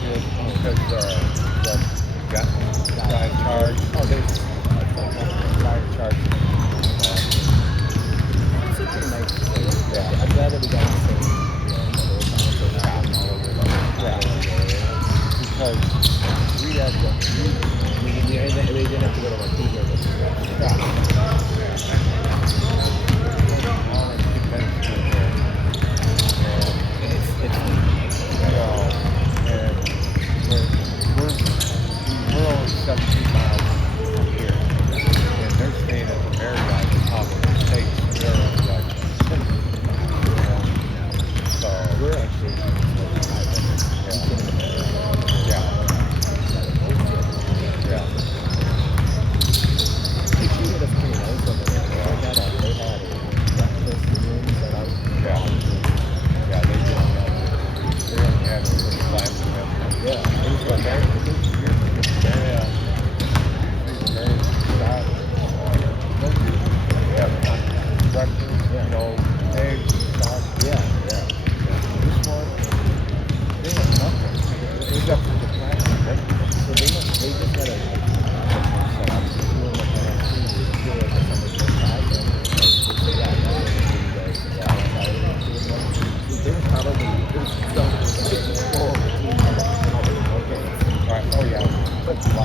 good because the guy charge. Oh, there's fire charge. It's a pretty nice place. Yeah. I'm glad that we got the same. Yeah. Because we had to. They didn't have to go to like people. Yeah. We're only 17 miles from here, and they're staying at the Marriott in top of the state. They're only like 10 so we're actually yeah. They treated us pretty nice over there. They had breakfast rooms that I was yeah, they did. They only had some plans for them. Yeah, it was like very breakfast, eggs, sauce. Yeah. This one, they have nothing. They got the plastic. So they just got a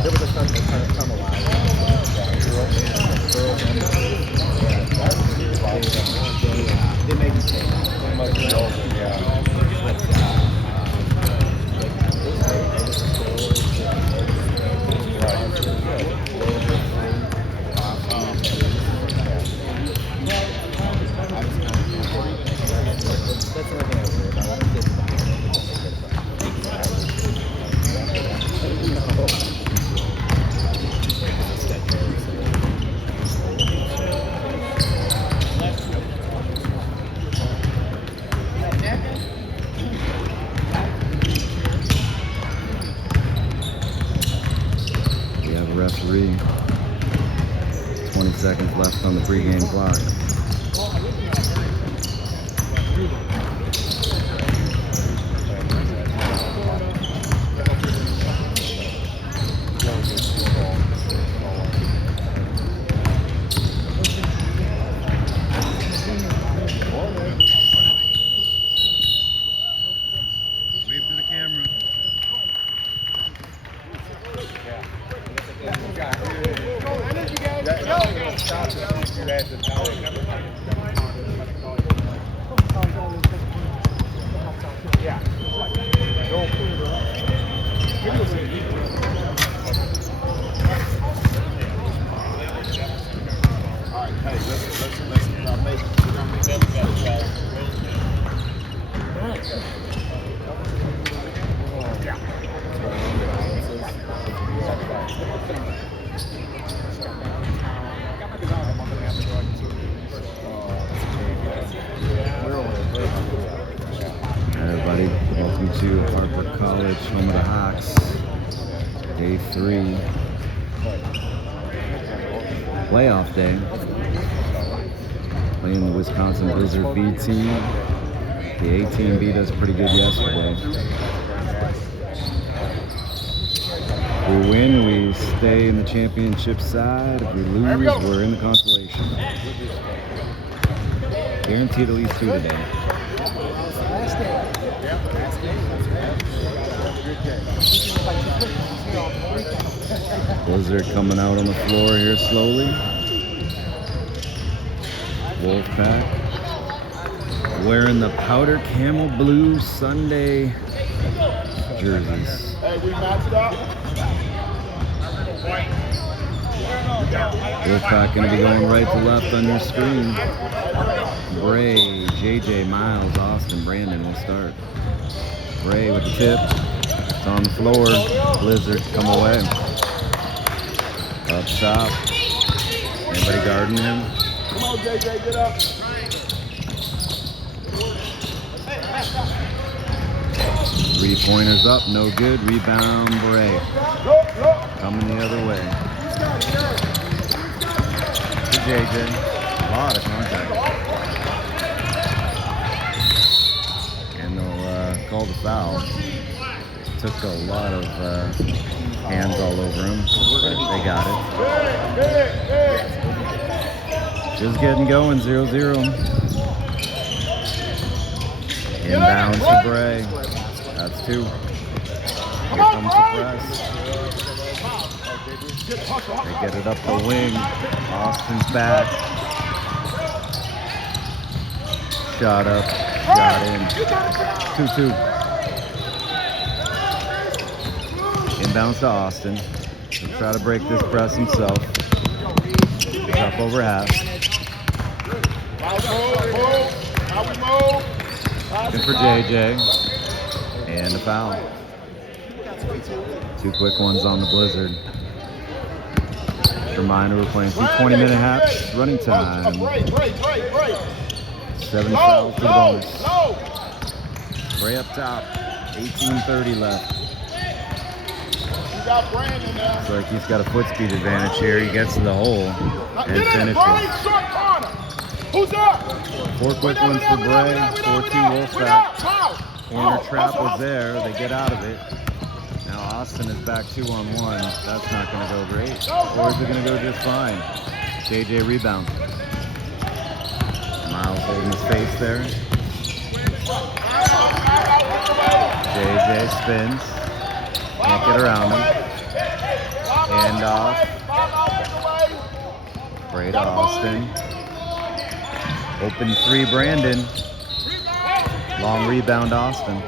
there was a sun that kind of come alive. They make me say that. They must be over, that's another thing I worry about. I'm just referee. 20 seconds left on the pregame clock. Wave to the camera. Everybody, welcome to Harper College, home of the Hawks. Day 3. Playoff day. Playing the Wisconsin Blizzard B team. The A team beat us pretty good yesterday. If we win, we stay in the championship side. If we lose, we're in the consolation. Guaranteed at least 2 today. Blizzard coming out on the floor here slowly. Wolfpack wearing the powder camel blue Sunday jerseys. Hey, we matched up. Wolfpack going to be going right to left on your screen. Bray, JJ, Myles, Austin, Braydan will start. Bray with the tip. It's on the floor. Blizzard come away. Up top. Anybody guarding him? Come on, JJ, get up. 3-pointers up, no good. Rebound, Bray. Coming the other way. To JJ. A lot of contact. And they'll call the foul. Took a lot of hands all over him, but they got it. Just getting going, 0-0. Inbound to Bray. That's 2. Here comes the press. They get it up the wing. Austin's back. Shot up. Shot in. 2-2. Inbounds to Austin. He'll try to break this press himself. He's up over half. Looking for JJ. And a foul. 2 quick ones on the Blizzard. Reminder, we're playing 2 20-minute halves. Running time. 7 fouls for the bonus. Bray up top. 18:30 left. Looks like he's got a foot speed advantage here. He gets to the hole and finishes. 4 quick ones for Bray. 4-2 Wolfpack. Corner trap was there. They get out of it. Now Austin is back 2-on-1. That's not going to go great. Or is it going to go just fine? JJ rebound. Myles holding his face there. JJ spins. Can't get around him. Hand off. Braydan Austin. Open 3 Brandon. Long rebound Austin.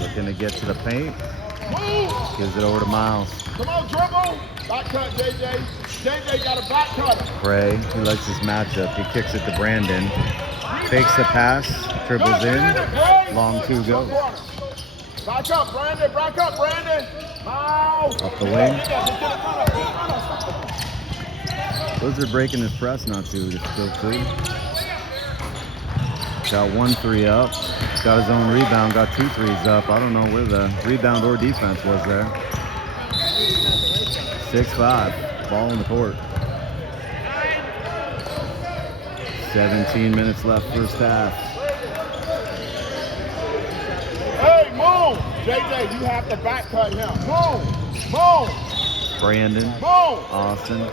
Looking to get to the paint. Gives it over to Myles. Come on, dribble. Back cut, JJ. JJ got a back cut. Bray, he likes his matchup. He kicks it to Brandon. Fakes the pass. Dribbles in. Long 2 goes. Back up, Brandon. Back up, Brandon. Up the wing. Blizzard breaking his press not to. Still 2. Got 1 3 up. Got his own rebound. Got 2 3s up. I don't know where the rebound or defense was there. 6-5. Ball in the court. 17 minutes left first half. Hey, move! JJ, you have to back cut him. Move! Move! Brandon. Move! Austin.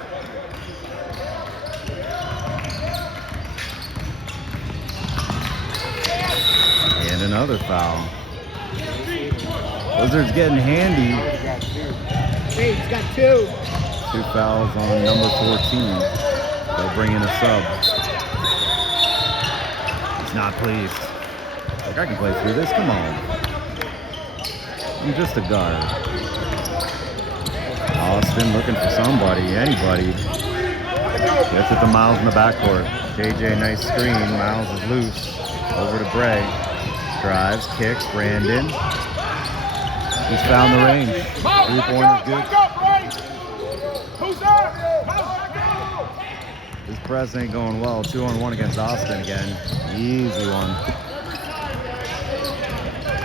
And another foul. Blizzard's getting handy. Hey, he's got 2. 2 fouls on number 14. They'll bring in a sub. He's not pleased. Like, I can play through this. Come on. I'm just a guard. Austin looking for somebody, anybody. Gets it to Myles in the backcourt. JJ, nice screen. Myles is loose. Over to Bray. Drives, kicks, Brandon. He's found the range. 3-pointer's good. This press ain't going well. 2-on-1 against Austin again. Easy one.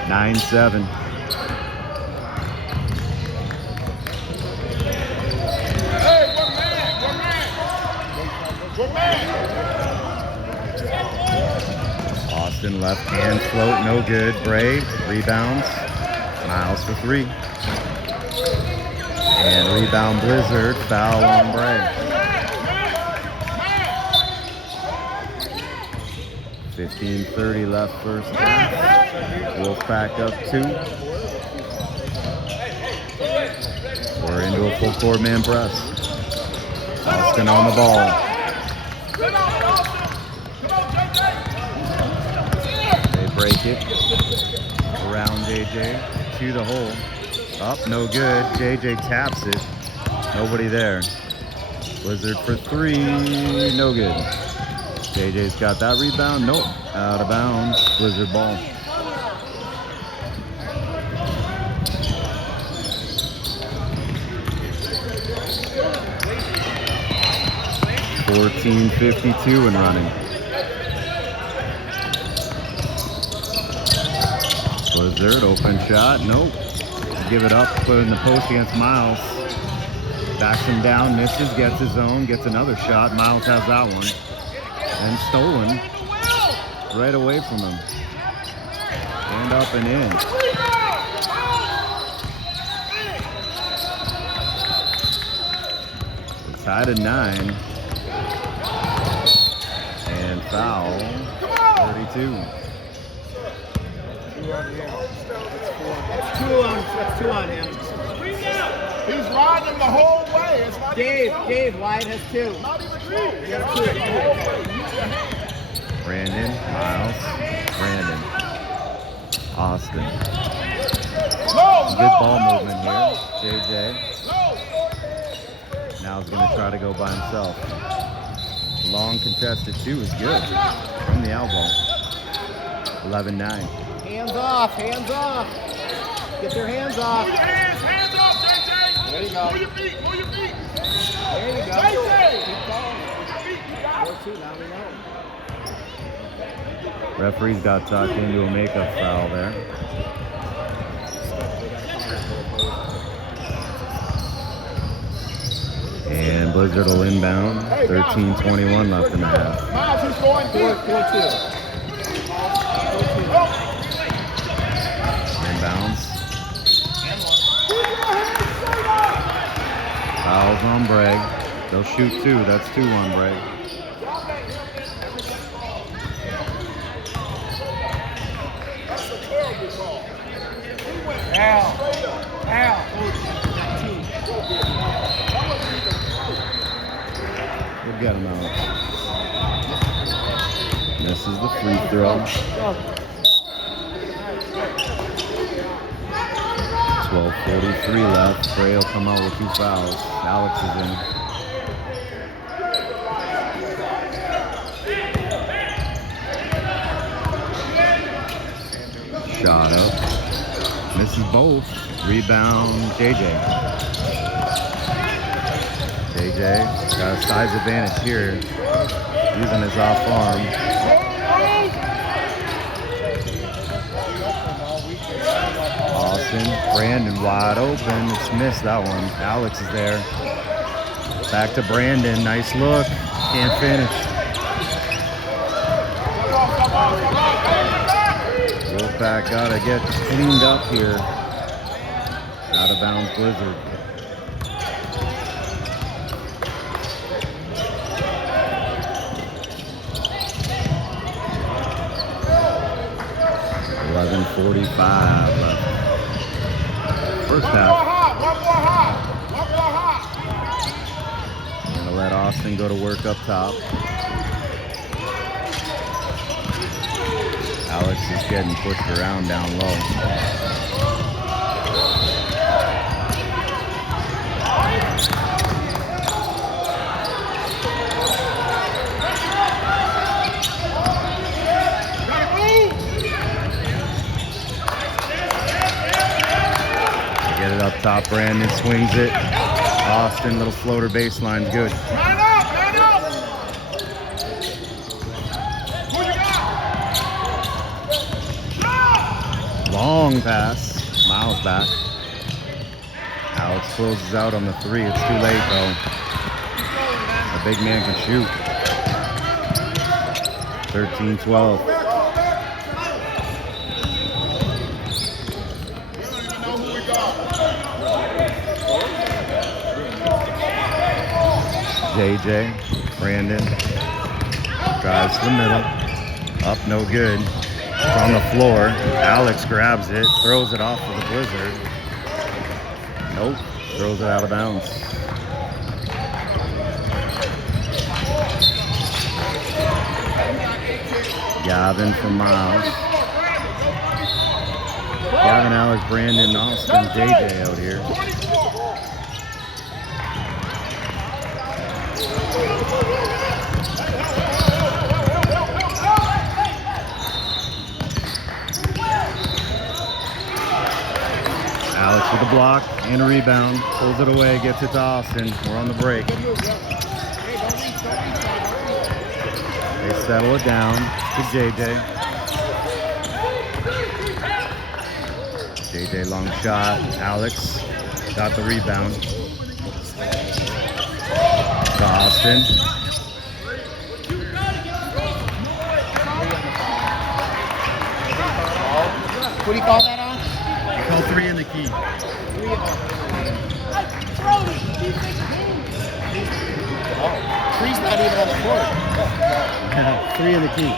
9-7. Austin left hand float, no good. Bray rebounds. Myles for 3. And rebound Blizzard, foul on Bray. 15:30 left first half. Wolfpack up 2. We're into a full court man press. Austin on the ball. They break it. Around JJ to the hole. Up, no good. JJ taps it. Nobody there. Blizzard for 3, no good. JJ's got that rebound. Nope, out of bounds. Blizzard ball. .14:52 and running. Blizzard, open shot, nope. Give it up, put it in the post against Myles. Backs him down, misses, gets his own, gets another shot. Myles has that one. And stolen right away from him. And up and in. We're tied at 9. And foul. 32. That's two on him. He's riding the whole way. It's not Dave, Wyatt has 2. not even true. You got to the whole way. Use your hand. Brandon, Myles, Brandon, Austin. Good ball movement here. JJ. Now he's going to try to go by himself. Long contested 2 is good from the elbow. 11-9. Hands off. Get their hands off. Move your hands off, JJ. There you go. Move your feet. There you go. JJ. Keep going. 4-2, now we know. Referee's got tucked into a makeup foul there. And Blizzard will inbound. 13:21 left in the half. Myles, he's going deep. 4-2. Inbounds. Fouls on Bray. They'll shoot 2. That's 2 on Bray. We'll get him out. Misses the free throw. 12:43 left. Bray will come out with 2 fouls. Alex is in. Shot up. Misses both. Rebound, JJ. JJ got a size advantage here. Using his off arm. Austin, Brandon wide open. It's missed that one. Alex is there. Back to Brandon. Nice look. Can't finish. Wolfpack gotta get cleaned up here. Out of bounds Blizzard. .45 left. First half. One more hot. Gonna let Austin go to work up top. Alex is getting pushed around down low. Get it up top, Brandon swings it. Austin, little floater baseline, good. Man up. Who you got? Long pass. Myles back. Alex closes out on the 3. It's too late though. The big man can shoot. 13-12. JJ, Brandon, drives to the middle, up no good, it's on the floor, Alex grabs it, throws it off of the Blizzard, nope, throws it out of bounds. Gavin from Myles, Gavin, Alex, Brandon, Austin, JJ out here. Alex with a block and a rebound, pulls it away, gets it to Austin. We're on the break. They settle it down to JJ. JJ long shot. Alex got the rebound. To Austin. What do you call that on? Call 3 in the key. 3 on. Three's not even on the court. 3 in the key.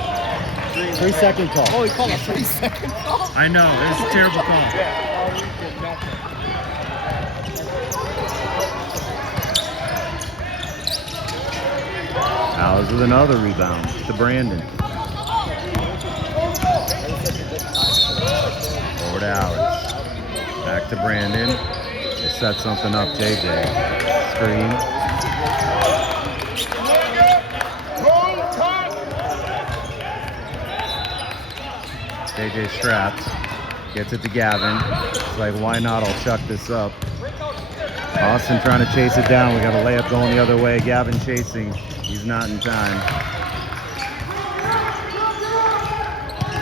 3-second call. Oh, he called a 3-second call? I know, it was a terrible call. Myles with another rebound to Brandon. Over to Alex. Back to Brandon. We'll set something up, JJ. Screen. JJ strapped. Gets it to Gavin. It's like, why not? I'll chuck this up. Austin trying to chase it down. We got a layup going the other way. Gavin chasing. He's not in time.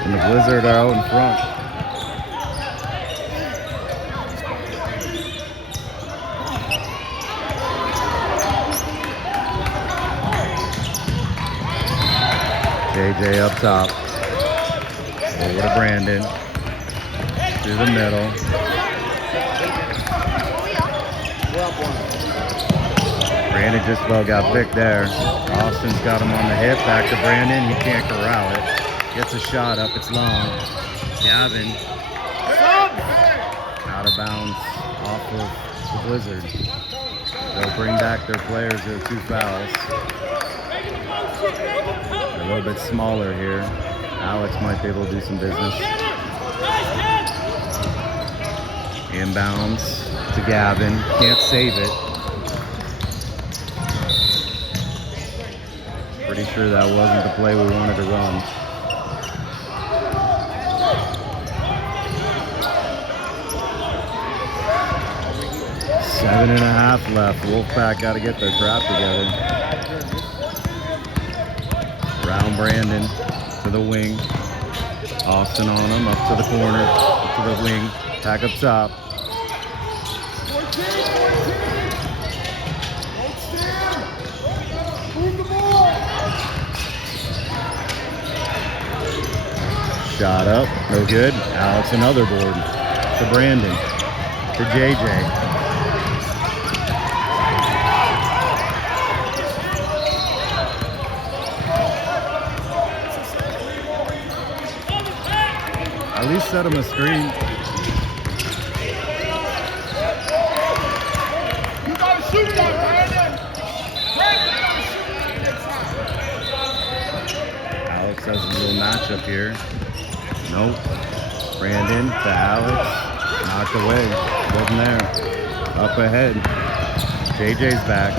And the Blizzard are out in front. JJ up top. Over to Brandon. Through the middle. Brandon just about got picked there. Austin's got him on the hip. Back to Brandon. He can't corral it. Gets a shot up. It's long. Gavin. Out of bounds off of the Blizzard. They'll bring back their players. There are 2 fouls. They're a little bit smaller here. Alex might be able to do some business. Inbounds to Gavin. Can't save it. Pretty sure that wasn't the play we wanted to run. Seven and a half left. Wolfpack got to get their crap together. Round Brandon to the wing. Austin on him, up to the corner, up to the wing, back up top. Shot up, no good. Alex another board to Brandon, to JJ. At least set him a screen. You gotta shoot that, Brandon! Brandon, you gotta shoot that. Alex has a little matchup here. Nope. Brandon to Alex. Knocked away. Wasn't there. Up ahead. JJ's back.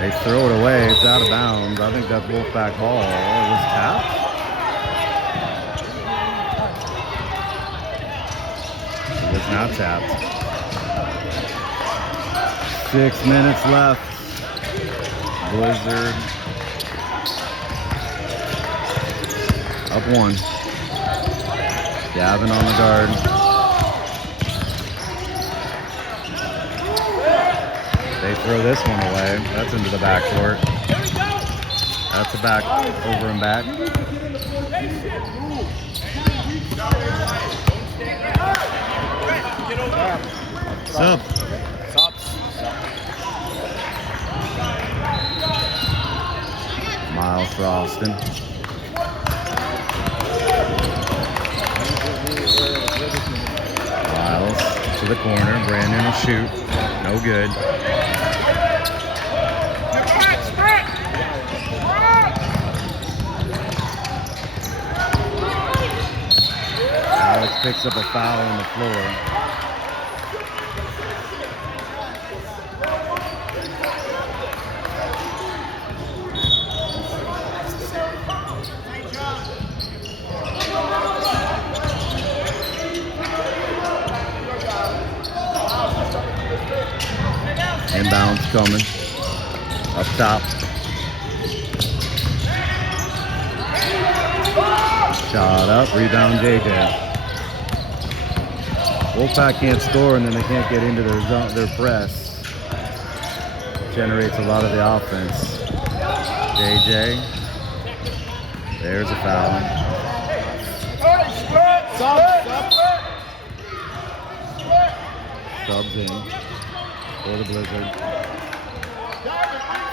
They throw it away. It's out of bounds. I think that's Wolfpack ball. It was tapped. It was not tapped. 6 minutes left. Blizzard. Up 1. Gavin on the guard. They throw this one away. That's into the backcourt. That's a back, over and back. Sub. Myles for Austin. Myles to the corner. Brandon will shoot. No good. Alex picks up a foul on the floor. Inbounds coming. Up top. Shot up. Rebound JJ. Wolfpack can't score and then they can't get into their zone, their press. Generates a lot of the offense. JJ. There's a foul. Subs in for the Blizzard.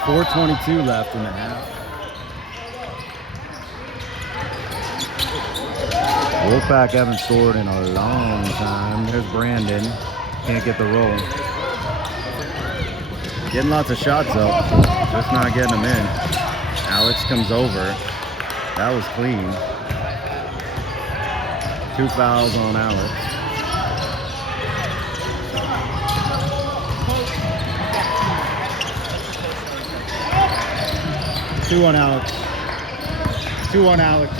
4:22 left in the half. Wolfpack haven't scored in a long time. There's Braydan. Can't get the roll. Getting lots of shots up, just not getting them in. Alex comes over. That was clean. 2 fouls on Alex. Two on Alex. 2 on Alex.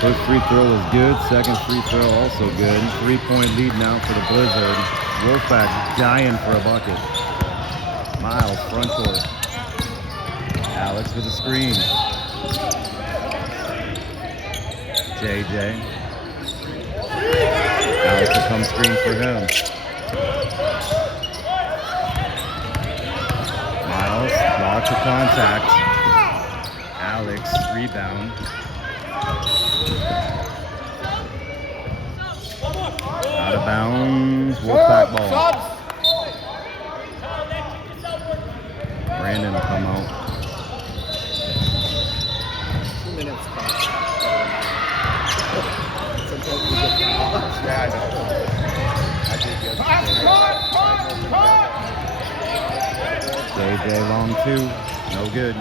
First free throw was good. Second free throw also good. 3-point lead now for the Blizzard. Wolfpack dying for a bucket. Myles, front court. Alex with a screen. JJ. Alex will come screen for him. Myles, lots of contact. Alex, rebound. Out of bounds, Wolfpack ball. Braydan will come out. 2 minutes. Sometimes we get Yeah, I know. I did get JJ long 2, no good.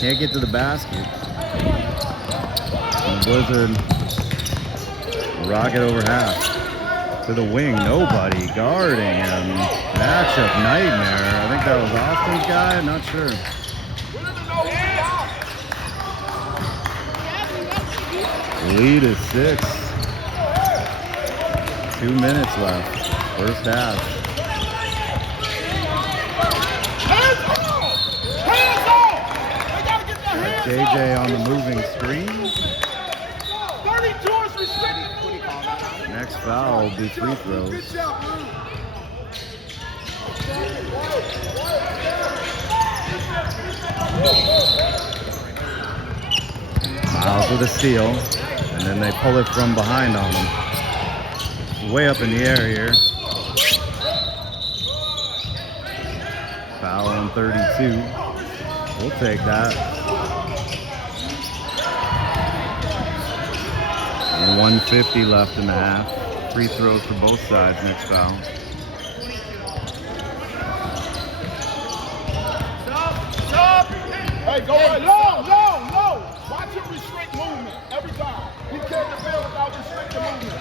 Can't get to the basket. And Blizzard rocket over half. To the wing, nobody guarding him. Matchup nightmare. I think that was Austin's guy, I'm not sure. Lead is 6. 2 minutes left. First half. Got JJ on the moving screen. Next foul will be free throws. Myles with a steal, and then they pull it from behind on him. Way up in the air here. Foul on 32. We'll take that. And 1:50 left in the half. Free throws for both sides, next foul. Hey, go right. Low. Watch him restrict movement every time. He can't defend without restricting movement.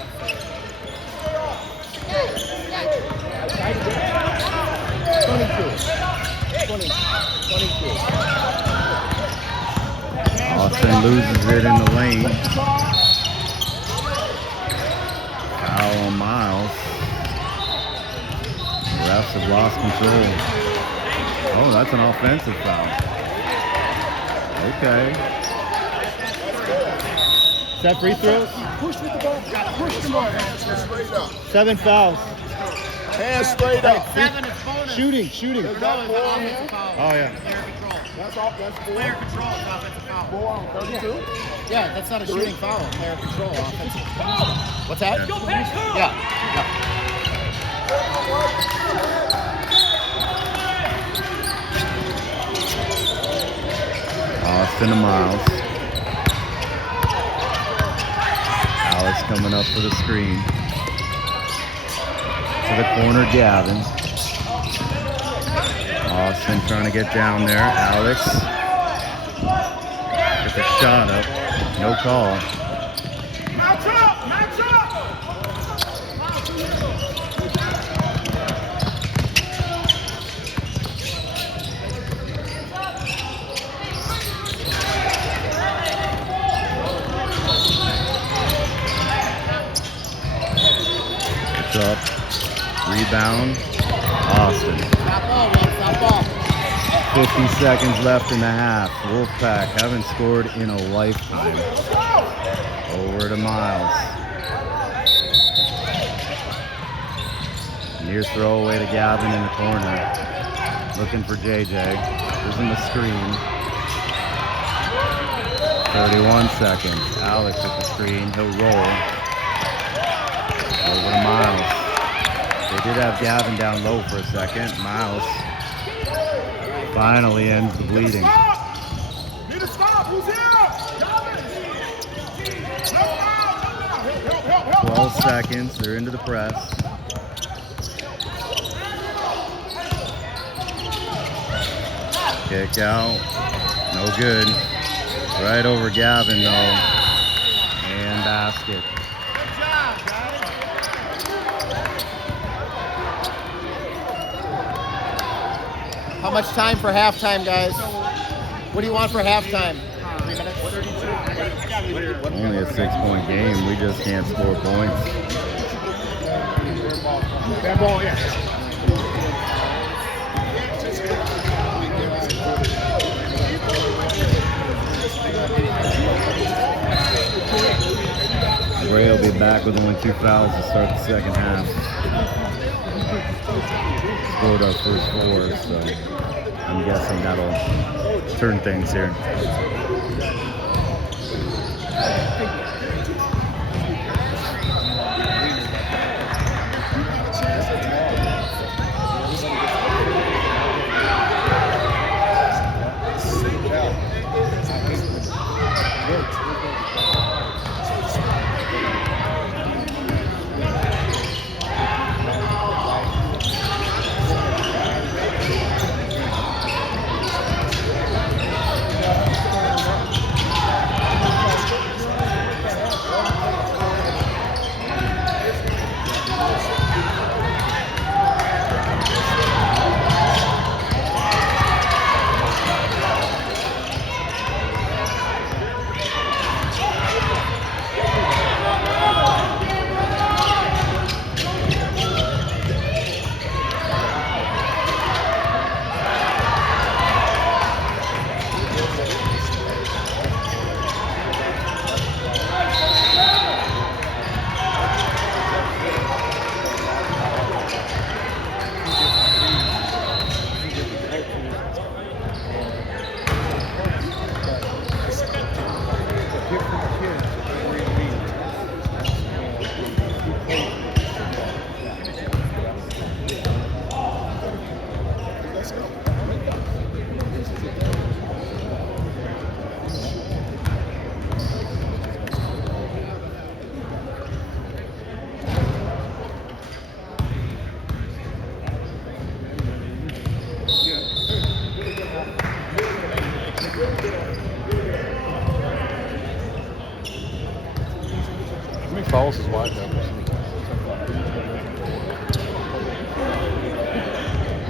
22. Austin loses it in the lane. Foul on Myles. The refs have lost control. Oh, that's an offensive foul. Okay. Is that free throws? Push with the ball. Push them on. Hands straight up. 7 fouls. Hands straight up. Shooting. Is that 4 on him? Oh, yeah. That's all. That's 4. Player control is offensive foul. 4 on 32. Yeah, that's not a shooting foul. Player control, offensive foul. What's that? Yeah. Austin to Myles. Alex coming up for the screen. To the corner, Gavin. Austin trying to get down there. Alex. Get the shot up. No call. Match up. It's up. Rebound. Austin. Stop ball. 50 seconds left in the half. Wolfpack haven't scored in a lifetime. Over to Myles. Near throwaway to Gavin in the corner. Looking for JJ. Using the screen. 31 seconds. Alex at the screen. He'll roll. Over to Myles. They did have Gavin down low for a second. Myles finally ends the bleeding. Need to stop. Who's here? 12 seconds. They're into the press. Kick out. No good. Right over Gavin, though. And basket. How much time for halftime, guys? What do you want for halftime? 3 minutes? Only a 6-point game. We just can't score points. That ball, yeah. Bray will be back with only 2 fouls to start the second half. Scored our first 4, so I'm guessing that'll turn things here. How many fouls is wide open?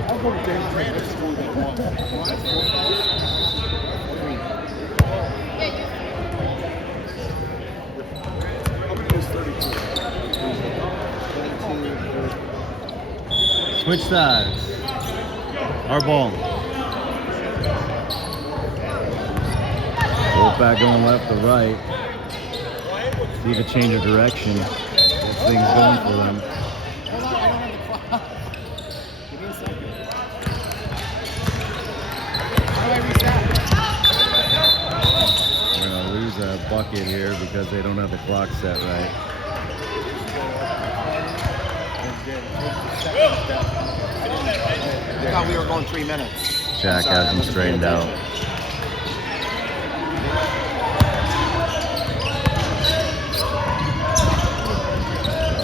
I'll go to GameChanger. Switch sides. Our ball. Wolfpack going left to right. See if a change of direction. This thing's going for them. Hold on, I don't have the clock. Give me a second. How do I reset? We're going to lose a bucket here because they don't have the clock set right. I thought we were going 3 minutes. Jack has them straightened out.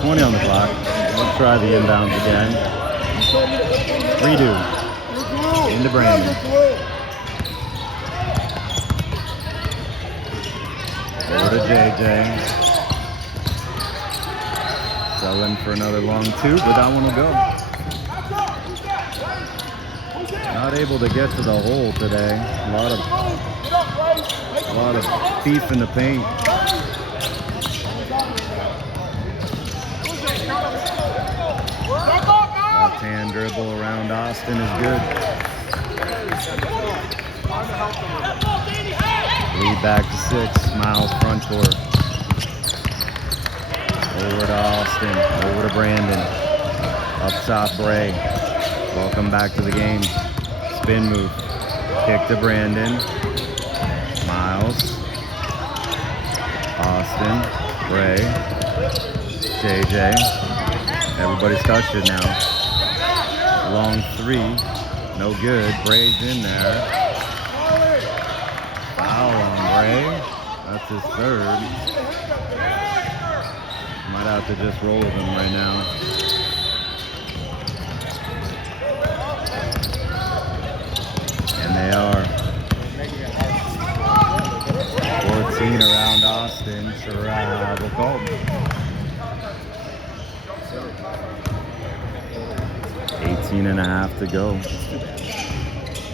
$20 on the clock. We'll try the inbounds again. Redo. Into Brandon. Over to JJ. Selling for another long 2, but that one will go. Not able to get to the hole today. A lot of beef in the paint. Left hand dribble around Austin is good. Lead back to 6. Myles front court. Over to Austin. Over to Brandon. Up top, Bray. Welcome back to the game. Spin move. Kick to Brandon. Myles. Austin. Bray. JJ. Everybody's touched it now. Long 3. No good. Bray's in there. Foul on Bray. That's his 3rd. Might have to just roll with him right now. And they are. 14 around Austin. Travel call. 18 and a half to go.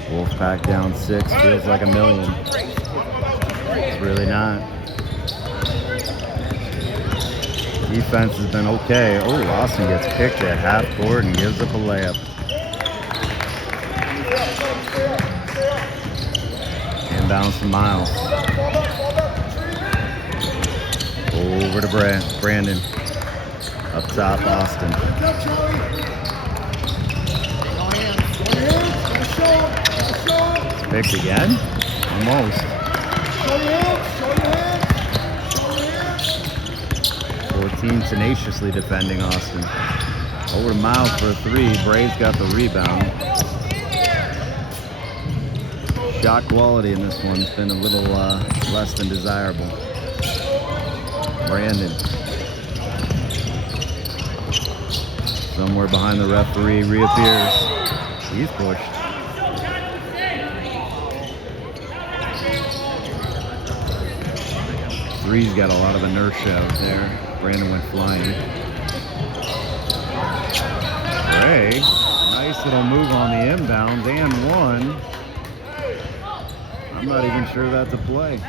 Wolfpack down 6. Feels like a million. It's really not. Defense has been okay. Oh, Austin gets kicked at half court and gives up a layup. Inbounds to Myles. Over to Brandon. Up top, Austin. It's picked again? Almost. 14 tenaciously defending Austin. Over to Myles for a 3. Bray's got the rebound. Shot quality in this one's been a little less than desirable. Brandon. Somewhere behind the referee, reappears. He's pushed. Three's got a lot of inertia out there. Brandon went flying. Bray, nice little move on the inbounds and 1. I'm not even sure that's a play.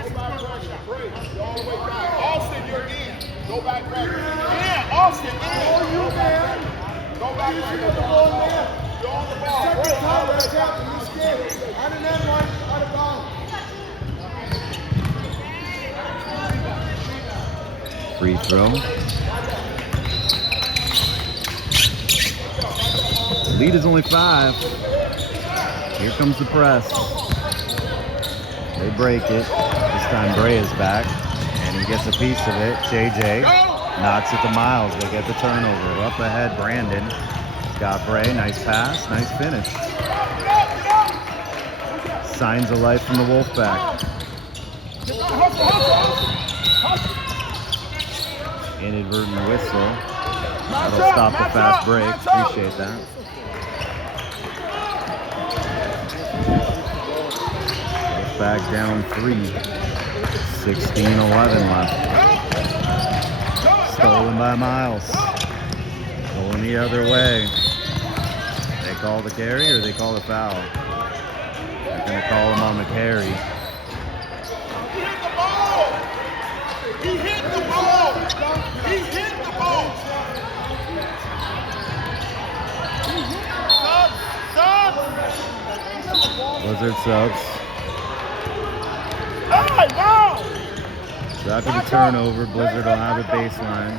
Austin, you're in. Go back right. Yeah, Austin, in. Oh, you man. Go back right. You're on the ball. You're on the ball. Second time, right out. You scared. Out of that line, out of bounds. Free throw. Lead is only 5. Here comes the press. They break it. This time Bray is back, and he gets a piece of it. JJ knocks it to Myles. They get the turnover. Up ahead, Brandon. Got Bray. Nice pass. Nice finish. Signs of life from the Wolfpack. Inadvertent whistle. That'll stop the fast break. Appreciate that. Back down 3. 16-11 left. Stolen by Myles. Going the other way. They call the carry or they call the foul? They're going to call him on the carry. He hit the ball. He hit the ball. Blizzard subs. Hey, no! So after the turnover, Blizzard will have a baseline.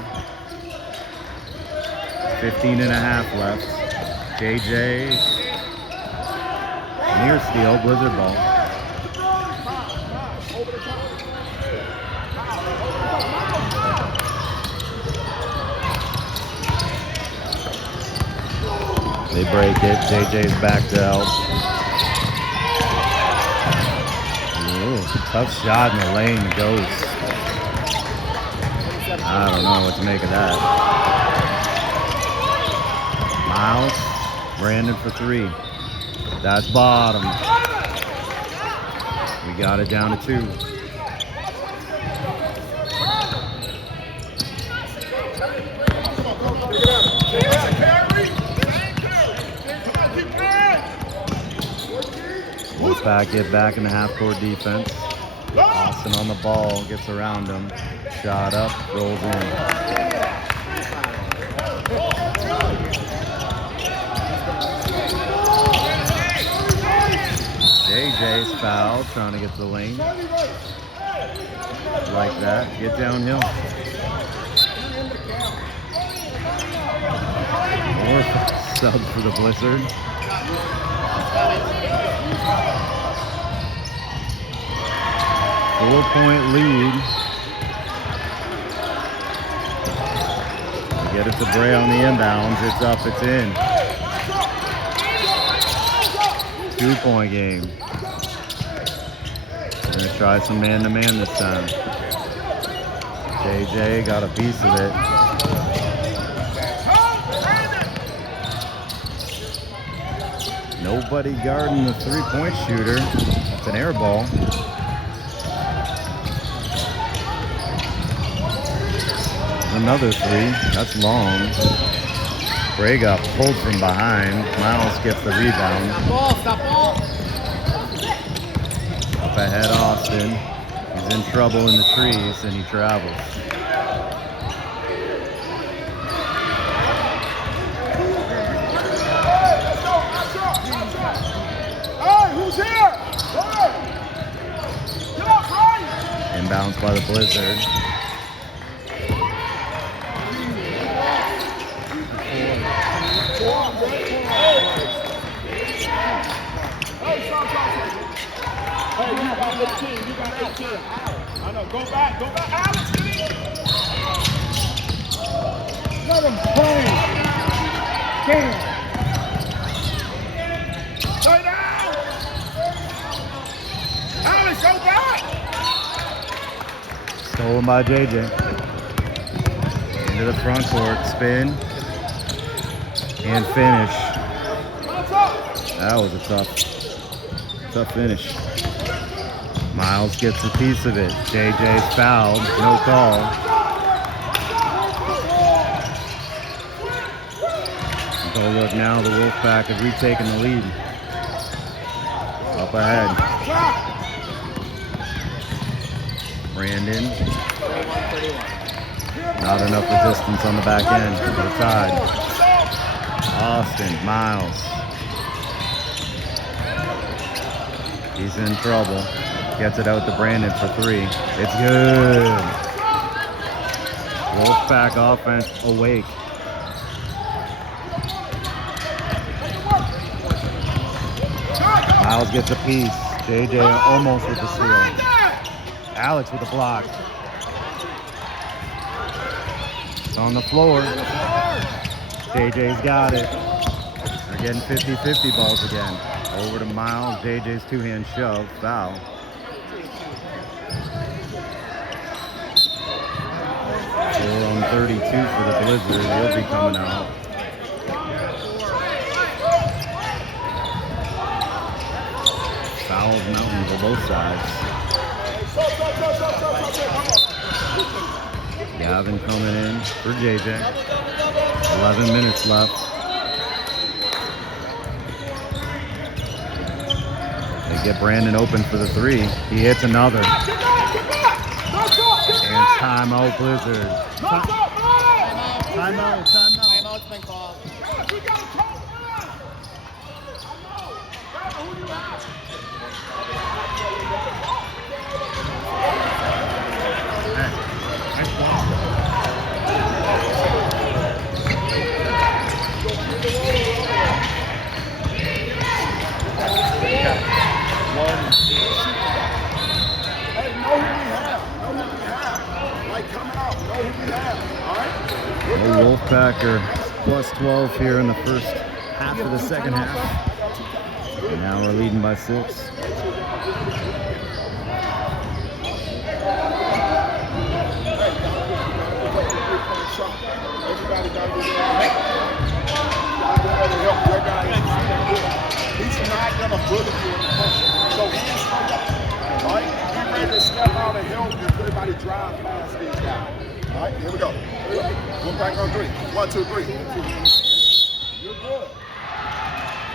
15 and a half left. JJ near steal, Blizzard ball. They break it. JJ's back to help. Ooh, tough shot in the lane goes. I don't know what to make of that. Myles, Brandon for 3. That's bottom. We got it down to 2. Wolfpack get back in the half-court defense. Austin on the ball, gets around him. Shot up, rolls in. JJ's foul, trying to get to the lane. Like that. Get downhill. More subs for the Blizzard. Four-point lead. Get it to Bray on the inbounds. It's up, it's in. 2-point game. We're going to try some man-to-man this time. JJ got a piece of it. Nobody guarding the three-point shooter. It's an air ball. Another three. That's long. Bray got pulled from behind. Myles gets the rebound. Stop ball. Up ahead, Austin. He's in trouble in the trees, and he travels. Hey, who's here? Hey! Get up, Bray! Inbounds by the Blizzard. Hey, you got 18. You got 18. I know. Go back, Alex. Let him play. Damn. Stay down. Alex, go back. Stolen by JJ. Into the front court, spin, and finish. That was a tough finish. Myles gets a piece of it. JJ's fouled, no call. Go look now, the Wolfpack have retaken the lead. Up ahead. Brandon. Not enough resistance on the back end. We're tied. Austin, Myles. He's in trouble. Gets it out to Brandon for three. It's good. Wolfpack offense awake. Myles gets a piece. JJ almost with the steal. Alex with the block. It's on the floor. JJ's got it. They're getting 50-50 balls again. Over to Myles. JJ's two-hand shove. Foul. We're on 32 for the Blizzard. He'll be coming out. Fouls mountain for both sides. Gavin coming in for JJ. 11 minutes left. They get Brandon open for the three. He hits another. And timeout, Blizzard. Timeout. Timeout's been called. The Wolfpack are plus 12 here in the first half of the second half. And now we're leading by 6. Everybody got to do He's not going to bully you in the post. So hands up. All right? Be ready to step out and help if everybody drive past these guys. All right, here we go. One back on 3. 1, 2, 3. You're good.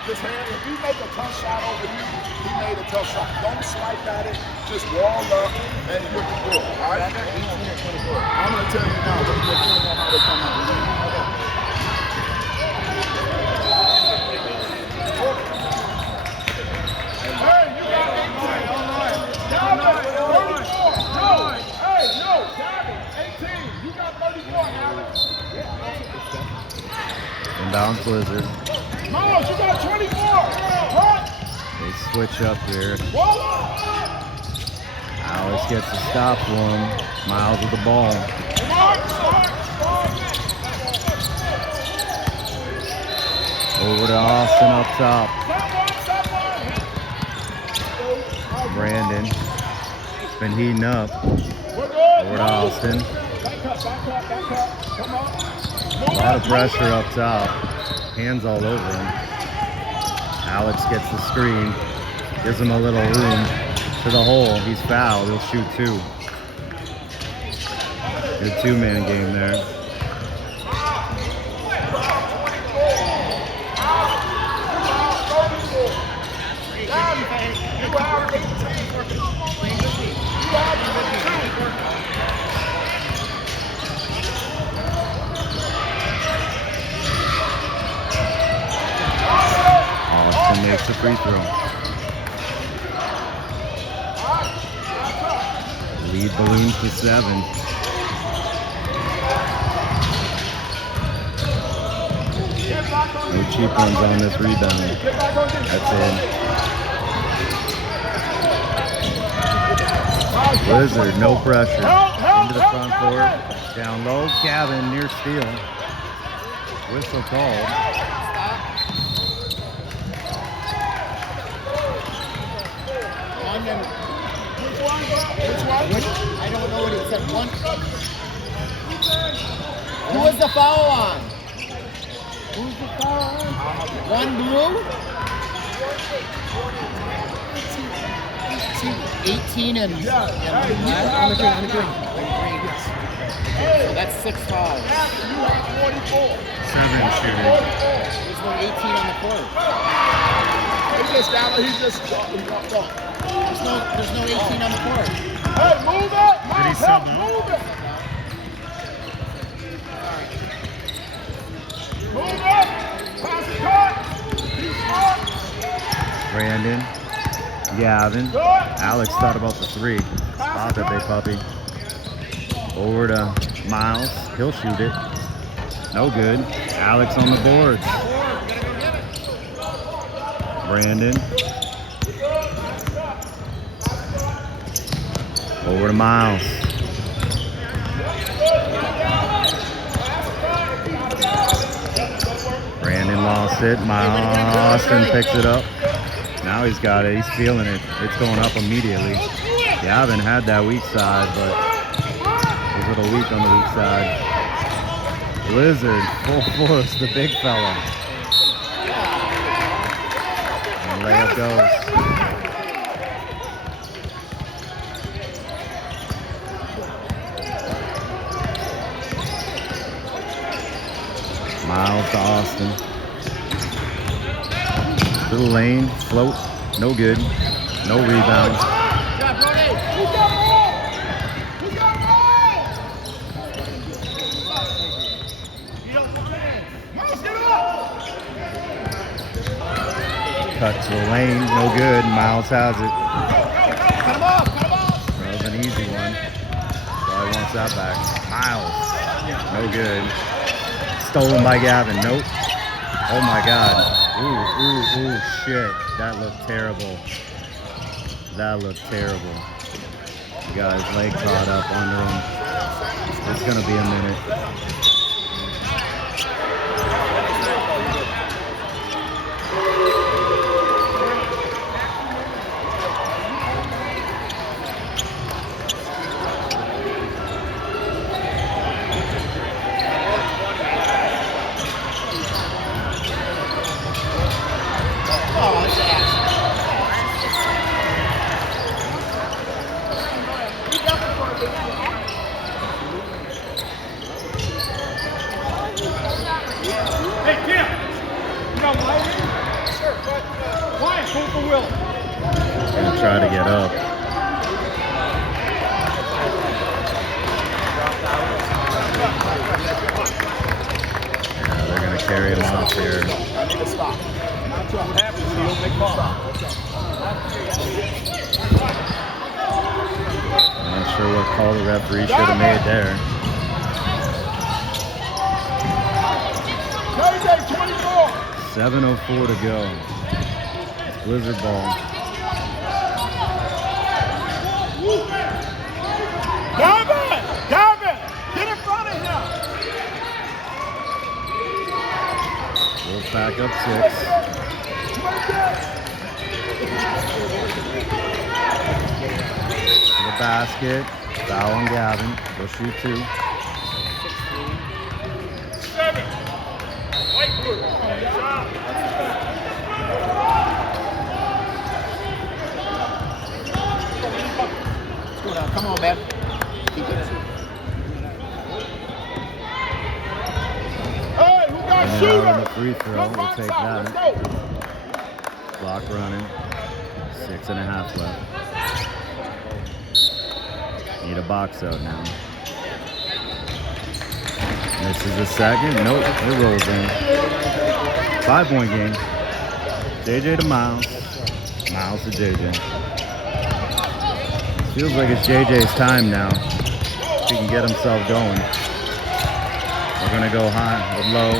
Just hand, if you make a tough shot over you, he made a tough shot. Don't swipe at it. Just wall up and you can do it. All right? I'm going to tell you now, but you're going to know how to come out. Hey, you got Inbound Blizzard. Myles, you got 24. What? They switch up here. Roll up. Alex gets a stop for him. Myles with the ball. Over to Austin up top. Brandon. It's been heating up. Over to Austin. A lot of pressure up top. Hands all over him. Alex gets the screen. Gives him a little room to the hole. He's fouled. He'll shoot 2. Good 2-man game there. Austin makes the free throw. Lead balloons to 7. No cheap ones on this rebound. That's in. Blizzard, no pressure. Into the front court. Down low. Gavin near steal. Whistle called. Which one? I don't know what it said. One. Who was the foul on? Who's the foul on? One blue? 18 and on the green. So that's 6 fouls. 7 shooting. There's no 18 on the court. He just walked off. There's no 18 on the court. Hey, move it! Myles, help, move it! Move it! Pass it, cut! He's smart! Brandon. Gavin. Alex thought about the 3. Stop it, big puppy. Over to Myles. He'll shoot it. No good. Alex on the boards. Brandon. Over to Myles. Brandon lost it. Austin picks it up. Now he's got it. He's feeling it. It's going up immediately. Gavin had that weak side, but a little weak on the weak side. Blizzard, full force, the big fella. And layup goes. Myles to Austin. To the lane, float, no good. No rebound. Cut to the lane, no good. Myles has it. That was an easy one. Probably wants that back. Myles, no good. Stolen by Gavin, nope. Oh my God. Ooh, shit. That looked terrible. That looked terrible. The guy's leg caught up under him. It's gonna be a minute. Gonna try to get up. Yeah, they're gonna carry him off here. I'm not sure what call the referee should have made there. JJ, 24. 7:04 to go. It's Blizzard ball. Gavin, get in front of him. Wolfpack up 6. The basket. Foul on Gavin. He'll shoot 2. 7. White blue. Come on, man. Keep it. Hey, who got And shooter? out on the free throw. Come We'll on, take let's that. go. Clock running. 6.5 left. Need a box out now. This is the second. Nope, it rolls in. 5-point game. JJ to Myles. Myles to JJ. Feels like it's JJ's time now. If he can get himself going. We're gonna go high with low.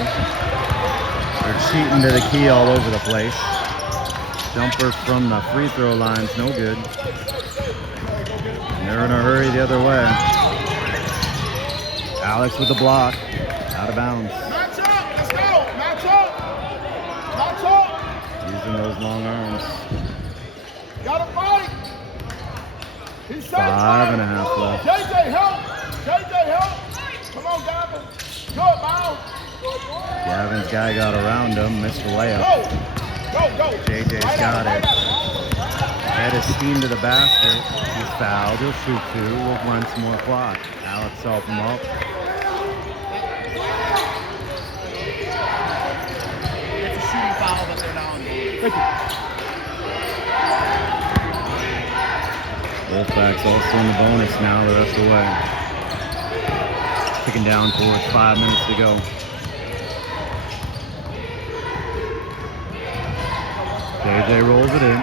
They're cheating to the key all over the place. Jumper from the free throw line's no good. And they're in a hurry the other way. Alex with the block. Out of bounds. Match up, let's go. Match up. Match up. Using those long arms. Gotta fight. He's safe. 5.5 left. JJ, help. JJ, help. Come on, Gavin. Good, Myles. Gavin's guy got around him, missed the layup. Go. JJ's Right got at it. Head his steam to the basket. He's fouled. He'll shoot 2. We'll run some more clock. Alex help him up. It's a shooting foul, but they're down. Thank you. Wolfpack's also in the bonus now the rest of the way. Kicking down towards 5 minutes to go. JJ rolls it in.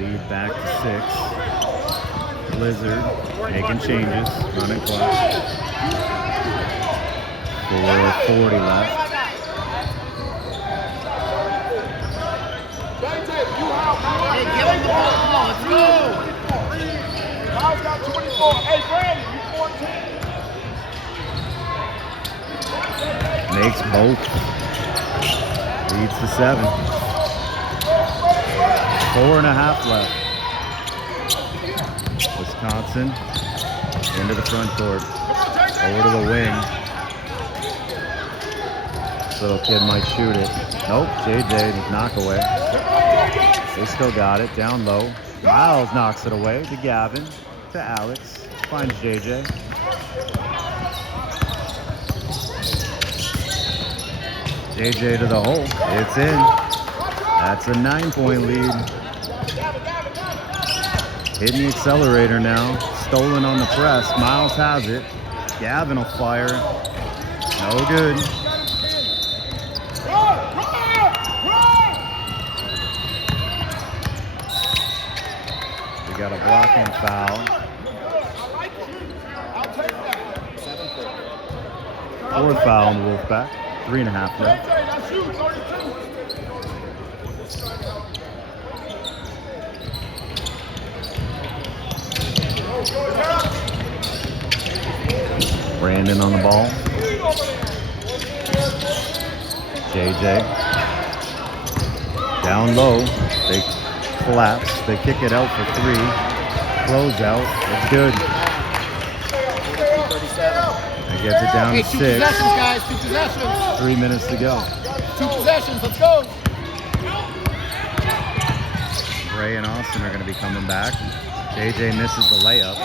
Lead back to 6. Blizzard making changes, running clock. 4:40 left. Hey, give him the ball. Let's go. Myles got 24. Hey, Brandon, you 14. Makes both. Leads to 7. 4.5 left. Wisconsin into the front court. Over to the wing. This little kid might shoot it. Nope, JJ knock away. They still got it, down low. Myles knocks it away to Gavin, to Alex. Finds JJ. JJ to the hole. It's in. That's a 9-point lead. Hitting the accelerator now. Stolen on the press. Myles has it. Gavin will fire. No good. We got a blocking foul. Fourth foul on the Wolfpack. 3.5 left. Brandon on the ball. JJ. Down low. They collapse. They kick it out for 3. Close out. It's good. That gets it down to 6. 2 possessions, guys. 2 possessions. 3 minutes to go. 2 possessions. Let's go. Ray and Austin are going to be coming back. JJ misses the layup.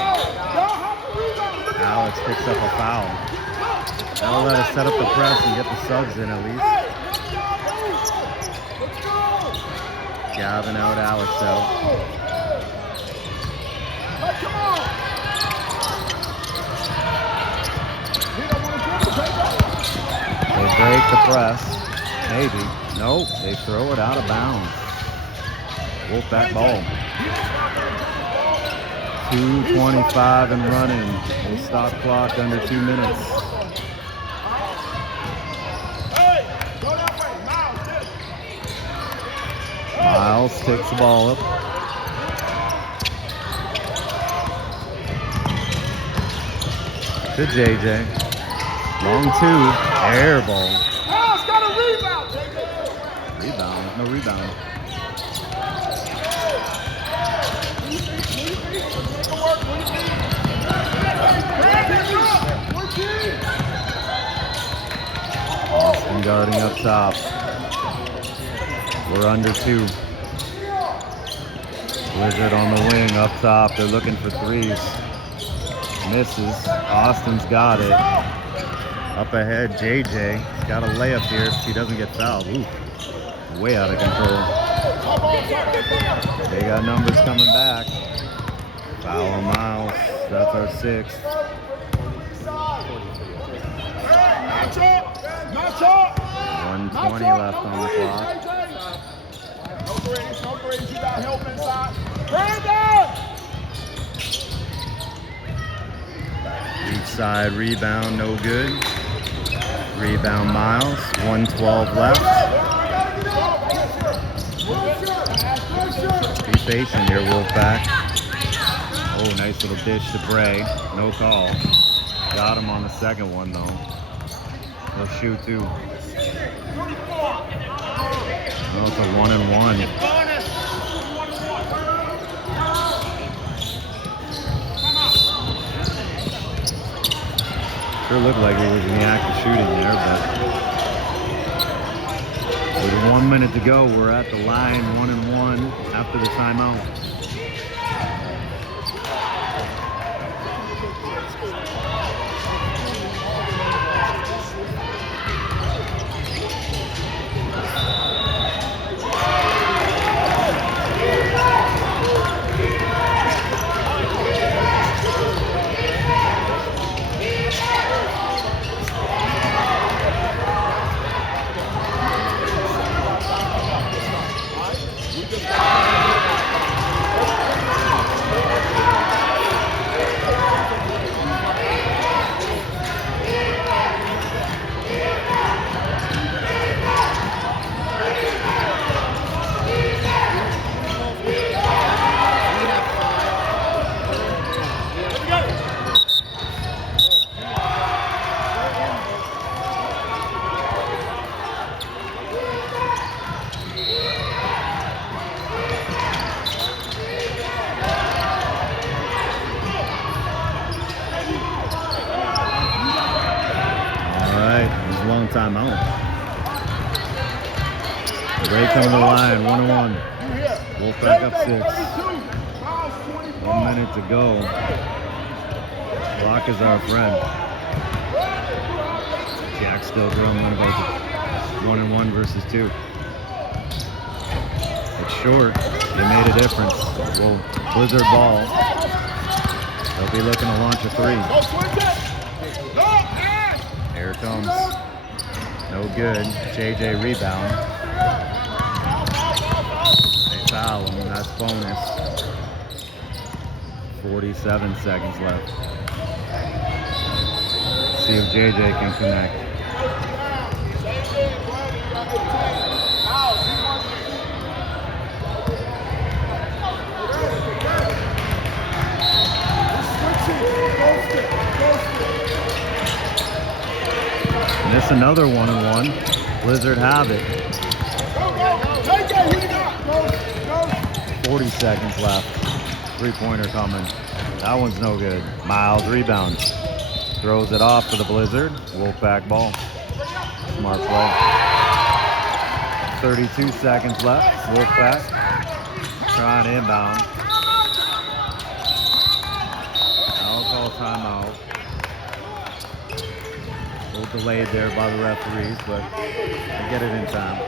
Alex picks up a foul. That'll let us set up the press and get the subs in at least. Gavin out, Alex out. They break the press. Maybe. Nope. They throw it out of bounds. Wolfpack ball. .225 and running. We'll stop clock under 2 minutes. Myles takes the ball up. To JJ. Long 2. Air ball. Myles got a rebound, JJ. Rebound. No rebound. Austin guarding up top. We're under 2. Blizzard on the wing up top. They're looking for threes. Misses. Austin's got it. Up ahead, JJ. He's got a layup here if he doesn't get fouled. Ooh, way out of control. They got numbers coming back. Foul on Myles. That's our 6th. 1:20 left on the clock. No threes, you got help inside. Braydan! Each side rebound, no good. Rebound Myles. 1:12 left. Be patient here, Wolfpack. Oh, nice little dish to Bray. No call. Got him on the second one though. He'll shoot 2. Oh, it's a 1-and-1. Sure looked like he was in the act of shooting there, but with 1 minute to go, we're at the line, 1-and-1 after the timeout. Timeout. Ray coming to the line, 1-1. Wolfpack up 6. 1 minute to go. Clock is our friend. Jack still grumbling about the 1-1 versus 2. It's short. They made a difference. Well, Blizzard ball. They'll be looking to launch a 3. Here it comes. No good. JJ rebound. They foul him. That's bonus. 47 seconds left. See if JJ can connect. Miss another 1-and-1. Blizzard have it. 40 seconds left. 3-pointer coming. That one's no good. Myles rebound. Throws it off to the Blizzard. Wolfpack ball. Smart play. 32 seconds left. Wolfpack trying to inbound. I'll call timeout. A little delayed there by the referees, but they get it in time.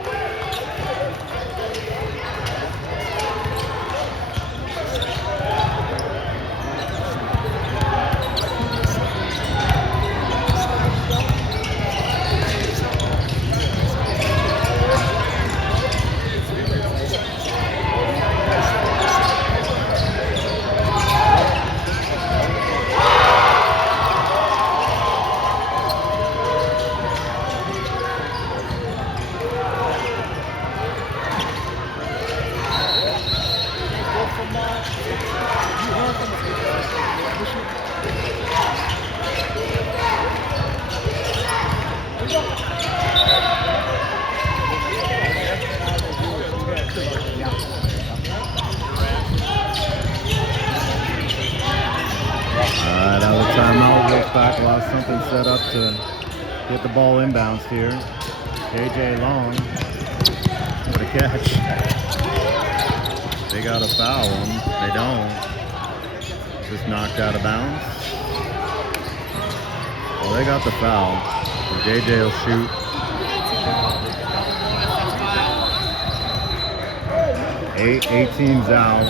Wolfpack will have something set up to get the ball inbounds here. JJ long. What a catch. They got a foul on them. They don't. Just knocked out of bounds. Well, they got the foul. So JJ will shoot. 18's out.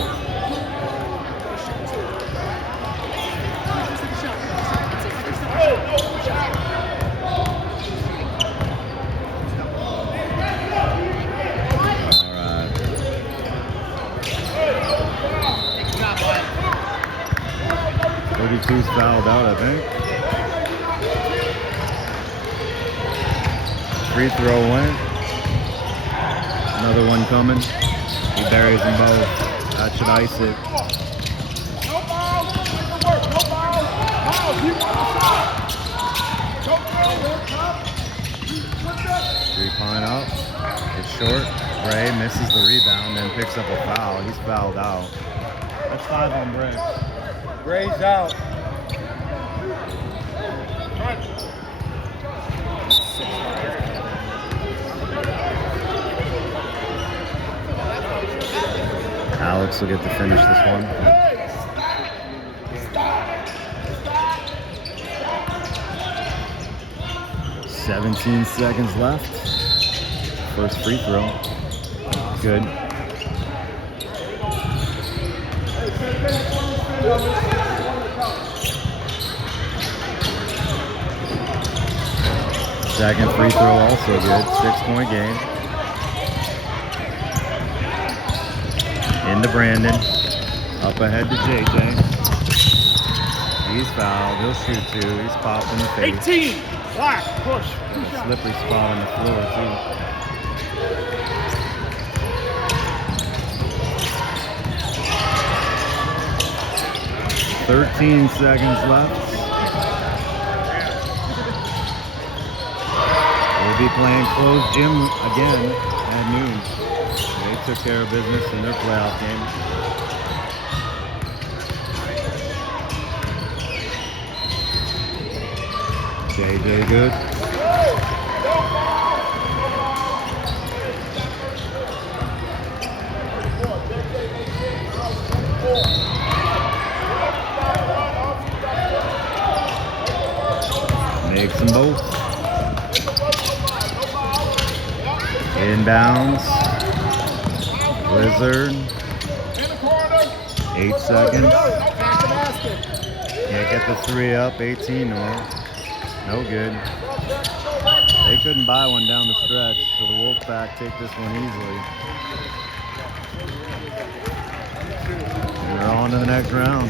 Alright. 32's fouled out, I think. Free throw went. Another one coming. He buries them both. That should ice it. No foul. Good work. No foul. Myles, you want the shot. Don't throw it, Cup. Three-point up. It's short. Bray misses the rebound, then picks up a foul. He's fouled out. That's 5 on Bray. Bray's out. Alex will get to finish this one. 17 seconds left. First free throw. Good. Second free throw also good. 6-point game. Into Brandon. Up ahead to JJ. He's fouled. He'll shoot two. He's popped in the face. 18. Black. Push. Slippery spot on the floor, too. "13 seconds left. We'll be playing closed gym again at noon. They took care of business in their playoff game. JJ good. Makes them both. Inbounds. Blizzard. 8 seconds. Can't get the three up. 18 more. No good. They couldn't buy one down the stretch, so the Wolfpack take this one easily. And they're on to the next round.